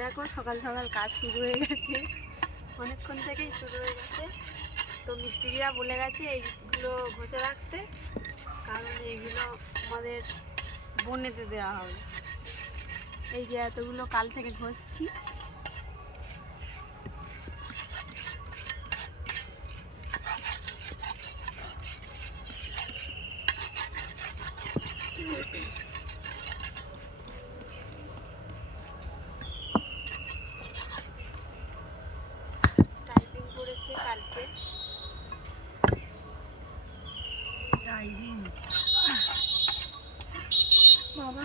দেখো সকাল সকাল কাজ শুরু হয়ে গেছে, অনেকক্ষণ থেকেই শুরু হয়ে গেছে। তো মিস্ত্রিরা বলে গেছে এইগুলো ঘষে রাখতে, কারণ এইগুলো আমাদের বনেতে দেওয়া হবে। এই যে এতগুলো কাল থেকে ঘষছি। টাইপিং করেছে কালকে, বাবা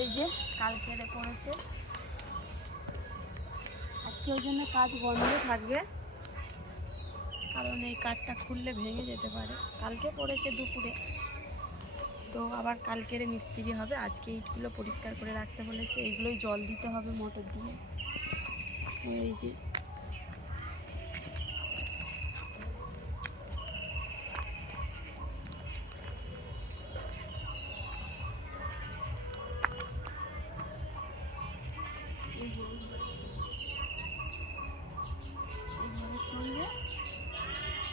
এই যে কালকে পড়েছে, আজকে ওই জন্য কাজ বন্ধ থাকবে, কারণ এই কাঠটা খুললে ভেঙে যেতে পারে। কালকে পড়েছে দুপুরে, তো আবার কালকের মিস্ত্রি হবে। আজকে ইটগুলো পরিষ্কার করে রাখতে বলেছে, এইগুলোই জল দিতে হবে মোটর দিয়ে। এই যে এই ঘরের সঙ্গে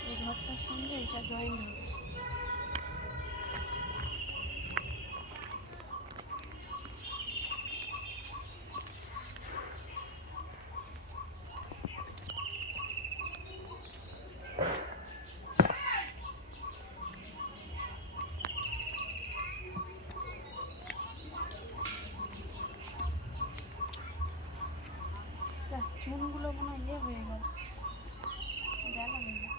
এই ঘরটার সঙ্গে এটা জয়েন্ট হবে। চুনগুলো মনে হয় হয়ে গেল, বেলা হয়ে গেছে।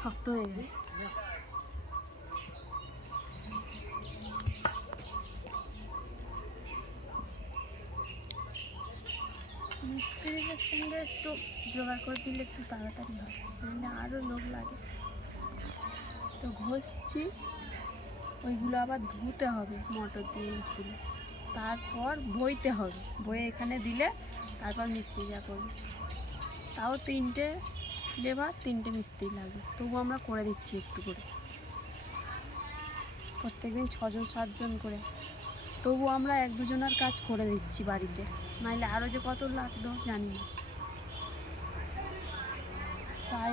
শক্ত হয়ে গেছে। মিস্ত্রিদের সঙ্গে একটু জোগাড় করে দিলে একটু তাড়াতাড়ি হয়, নাহলে আরও লোক লাগে। তো ঘষছি, ওইগুলো আবার ধুতে হবে মোটর দিয়ে ইটগুলো, তারপর বইতে হবে, বয়ে এখানে দিলে তারপর মিস্ত্রিরা করবে। তাও 3টে লেবার 3টে মিস্ত্রি লাগবে, তবু আমরা করে দিচ্ছি একটু করে, প্রত্যেকদিন 6জন 7জন করে। তবু আমরা 1-2জনের কাজ করে দিচ্ছি বাড়িতে, নাহলে আরও যে কত লাগতো জানি না। তাই